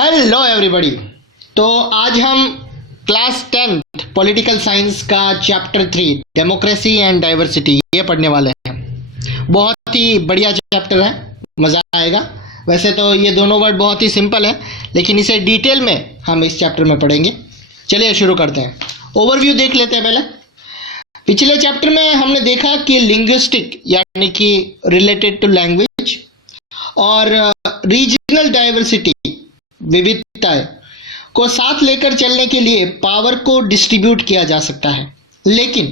Hello everybody. तो आज हम क्लास 10th पॉलिटिकल साइंस का चैप्टर 3 डेमोक्रेसी एंड डाइवर्सिटी ये पढ़ने वाले हैं। बहुत ही बढ़िया चैप्टर है, मज़ा आएगा। वैसे तो ये दोनों वर्ड बहुत ही सिंपल है, लेकिन इसे डिटेल में हम इस चैप्टर में पढ़ेंगे। चलिए शुरू करते हैं। ओवरव्यू देख लेते हैं पहले। पिछले चैप्टर में हमने देखा कि लिंग्विस्टिक यानी कि रिलेटेड टू लैंग्वेज और रीजनल डाइवर्सिटी विविधताएं को साथ लेकर चलने के लिए पावर को डिस्ट्रीब्यूट किया जा सकता है, लेकिन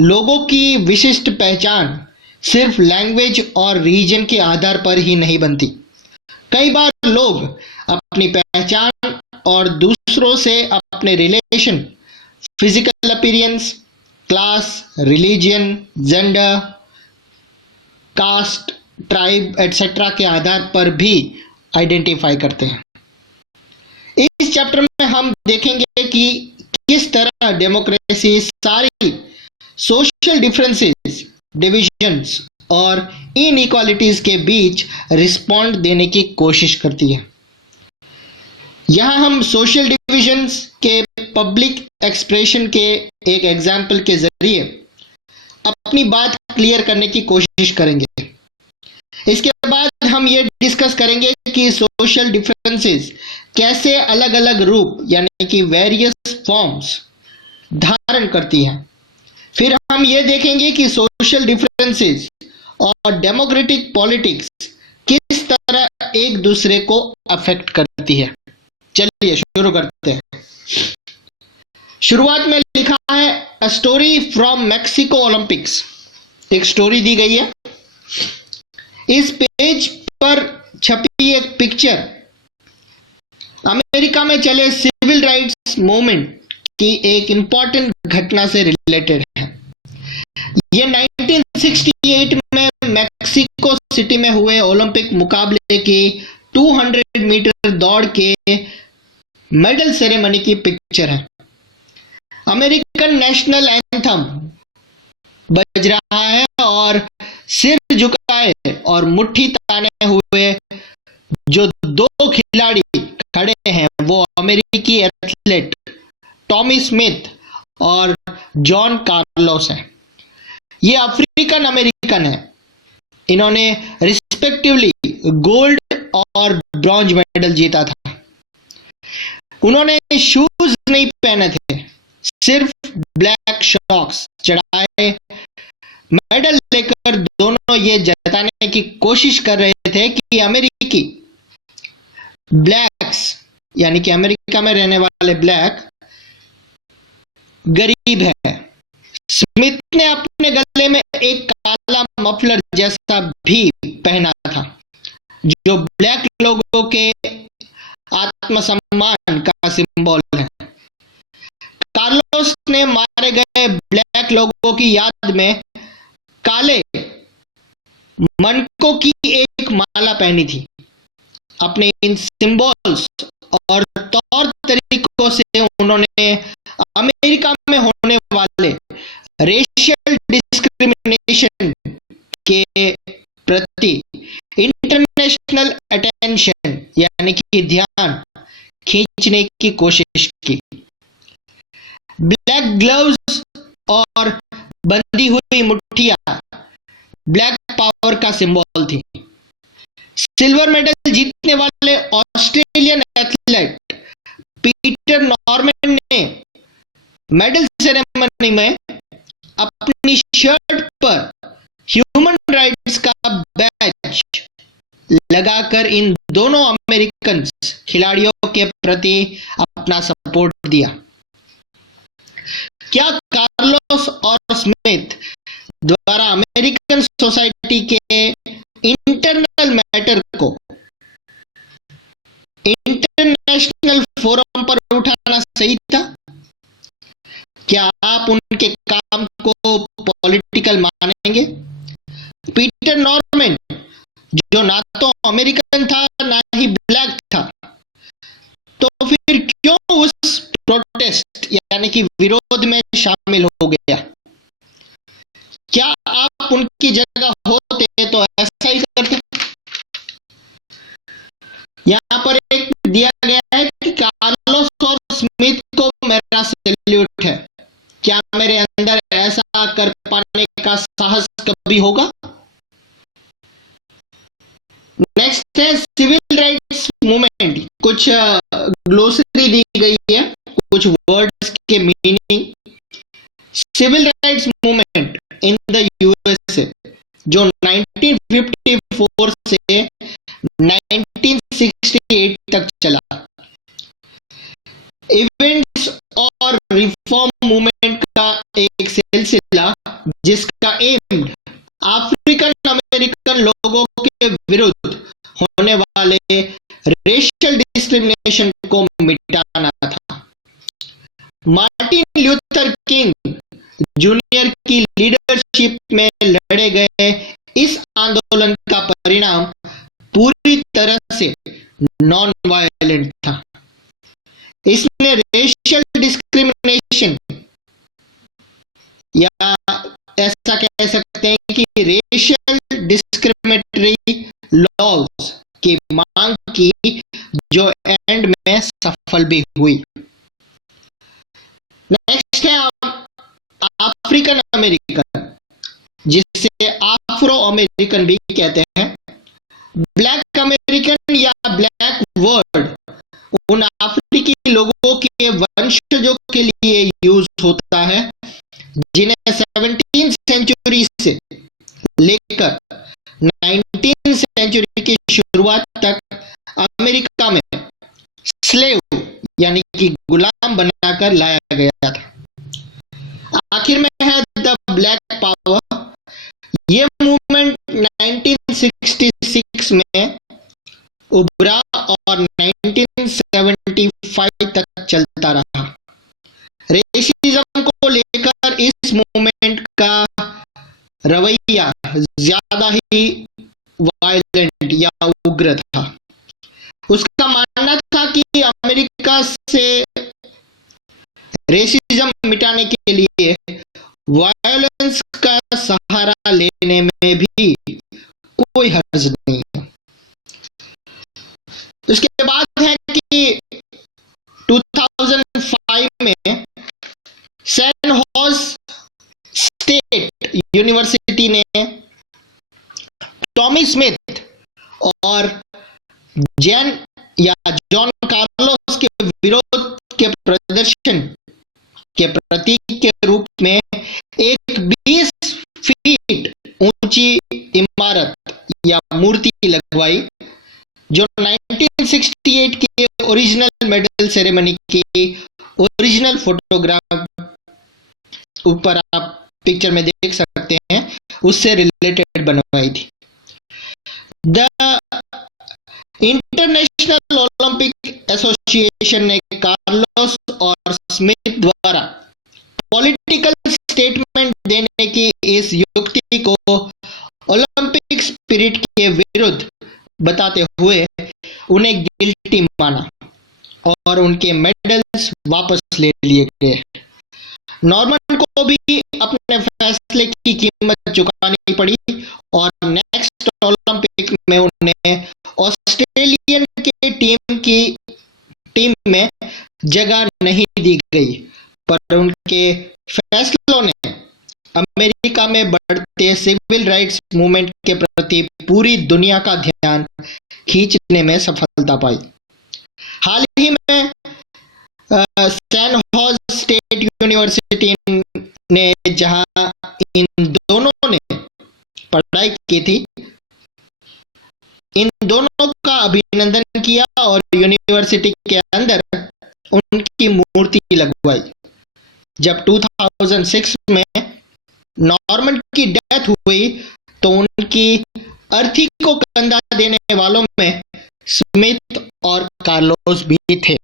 लोगों की विशिष्ट पहचान सिर्फ लैंग्वेज और रीजन के आधार पर ही नहीं बनती। कई बार लोग अपनी पहचान और दूसरों से अपने relation, physical appearance, class, religion, gender, caste, tribe etcetera के आधार पर भी आइडेंटिफाई करते हैं। इस चैप्टर में हम देखेंगे कि किस तरह डेमोक्रेसी सारी सोशल डिफरेंसेस, डिविजन्स और इनइक्वालिटीज के बीच रिस्पॉन्ड देने की कोशिश करती है। यहाँ हम सोशल डिविजन्स के पब्लिक एक्सप्रेशन के एक एग्जाम्पल के जरिए अपनी बात क्लियर करने की कोशिश करेंगे। इसके बाद हम ये डिस्कस करेंगे कि सोशल डिफरेंसेस कैसे अलग अलग रूप यानी कि वेरियस फॉर्म्स धारण करती हैं। फिर हम ये देखेंगे कि सोशल डिफरेंसेस और डेमोक्रेटिक पॉलिटिक्स किस तरह एक दूसरे को अफेक्ट करती है। चलिए शुरू करते हैं। शुरुआत में लिखा है a story from Mexico Olympics. एक स्टोरी दी गई है। इस पेज पर छपी एक पिक्चर अमेरिका में चले सिविल राइट्स मूवमेंट की एक इंपॉर्टेंट घटना से रिलेटेड है। यह 1968 में मैक्सिको सिटी में हुए ओलंपिक मुकाबले की 200 मीटर दौड़ के मेडल सेरेमनी की पिक्चर है। अमेरिकन नेशनल एंथम बज रहा है और सिर झुकाए और मुट्ठी ताने हुए जो दो खिलाड़ी खड़े हैं वो अमेरिकी एथलीट टॉमी स्मिथ और जॉन कार्लोस हैं। ये अफ्रीकन अमेरिकन है। इन्होंने रिस्पेक्टिवली गोल्ड और ब्रॉन्ज मेडल जीता था। उन्होंने शूज नहीं पहने थे, सिर्फ ब्लैक शॉक्स चढ़ाए मेडल लेकर दोनों ये जताने की कोशिश कर रहे थे कि अमेरिकी ब्लैक्स यानी कि अमेरिका में रहने वाले ब्लैक गरीब है। स्मिथ ने अपने गले में एक काला मफलर जैसा भी पहना था जो ब्लैक लोगों के आत्मसम्मान का सिंबल है। कार्लोस ने मारे गए ब्लैक लोगों की याद में काले मनकों की एक माला पहनी थी। अपने इन सिंबल्स और तौर तरीकों से उन्होंने अमेरिका में होने वाले रेशियल डिस्क्रिमिनेशन के प्रति इंटरनेशनल अटेंशन यानी कि ध्यान खींचने की कोशिश की। ब्लैक ग्लव्स और बंधी हुई मुट्ठियां ब्लैक पावर का सिंबल थी। सिल्वर मेडल जीतने वाले ऑस्ट्रेलियन एथलीट पीटर नॉर्मन ने मेडल सेरेमनी में अपनी शर्ट पर ह्यूमन राइट्स का बैज लगाकर इन दोनों अमेरिकन खिलाड़ियों के प्रति अपना सपोर्ट दिया। क्या कार्लोस और स्मिथ द्वारा अमेरिकन सोसाइटी के इंटरनल मैटर को इंटरनेशनल फोरम पर उठाना सही था? क्या आप उनके काम को पॉलिटिकल मानेंगे? पीटर नॉर्मन जो ना तो अमेरिकन था ना ही ब्लैक था, तो फिर क्यों उस प्रोटेस्ट यानी कि विरोध में शामिल हो गया? क्या आप उनकी जगह होते तो ऐसा ही करते? यहाँ पर एक दिया गया है कि कार्लोस और स्मिथ को मेरा सैल्यूट है। क्या मेरे अंदर ऐसा कर पाने का साहस कभी होगा? नेक्स्ट है सिविल राइट्स मूवमेंट। कुछ ग्लोसरी दी गई है, कुछ वर्ड्स के meaning. Civil rights movement in the USA जो 1954 से 1968 तक चला। इवेंट्स और रिफॉर्म मूवमेंट का एक सिलसिला जिसका एम अफ्रीकन अमेरिकन लोगों के विरुद्ध होने वाले रेशियल डिस्क्रिमिनेशन को मिटाना था। मार्टिन ल्यूथर किंग जूनियर की लीडरशिप में लड़े गए इस आंदोलन का परिणाम पूरी तरह से नॉन वायलेंट था। इसने रेशियल डिस्क्रिमिनेशन या ऐसा कह सकते हैं कि रेशियल डिस्क्रिमिनेटरी लॉज की मांग की, जो एंड में सफल भी हुई। नेक्स्ट है अफ्रीकन अमेरिकन, जिसे आफ्रो अमेरिकन भी कहते हैं। ब्लैक अमेरिकन या ब्लैक वर्ड उन अफ्रीकी लोगों के वंशजों के लिए यूज होता है जिन्हें 17वीं सेंचुरी से लेकर 19वीं सेंचुरी की शुरुआत तक अमेरिका में स्लेव यानी कि गुलाम बनाकर लाया गया था। आखिर में है द ब्लैक पावर। ये मूवमेंट 1966 में उभरा और 1975 तक चलता रहा। रेसिज्म को लेकर इस मूवमेंट का रवैया ज्यादा ही वायलेंट या उग्र था। उसका मानना था कि अमेरिका से रेसिज्म मिटाने के लिए वायलेंस का सहारा लेने में भी कोई हर्ज नहीं है। उसके बाद है कि 2005 में सैन होज स्टेट यूनिवर्सिटी ने टॉमी स्मिथ और जॉन कार्लोस के विरोध के प्रदर्शन के प्रतीक के रूप में एक 20 फीट ऊंची इमारत या मूर्ति लगवाई, जो 1968 के ओरिजिनल मेडल सेरेमनी की ओरिजिनल फोटोग्राफ ऊपर आप पिक्चर में देख सकते हैं, उससे रिलेटेड बनवाई थी। द इंटरनेशनल ओलंपिक एसोसिएशन ने कार्लोस और स्मिथ द्वारा पॉलिटिकल स्टेटमेंट देने की इस युक्ति को ओलंपिक स्पिरिट के विरुद्ध बताते हुए उन्हें गिल्टी माना और उनके मेडल्स वापस ले लिए गए। नॉर्मन को भी अपने फैसले की कीमत चुकानी पड़ी और नेक्स्ट ओलंपिक में उन्हें ऑस्ट्रेलियन के टीम में जगह नहीं दी गई, पर उनके फैसलों ने अमेरिका में बढ़ते सिविल राइट्स मूवमेंट के प्रति पूरी दुनिया का ध्यान खींचने में सफलता पाई। हाल ही में सैन होज स्टेट यूनिवर्सिटी ने जहां इन दोनों ने पढ़ाई की थी, इन दोनों का अभिनंदन किया और यूनिवर्सिटी के अंदर उनकी मूर्ति लगवाई। जब 2006 में नॉर्मन की डेथ हुई तो उनकी अर्थी को कंधा देने वालों में स्मिथ और कार्लोस भी थे।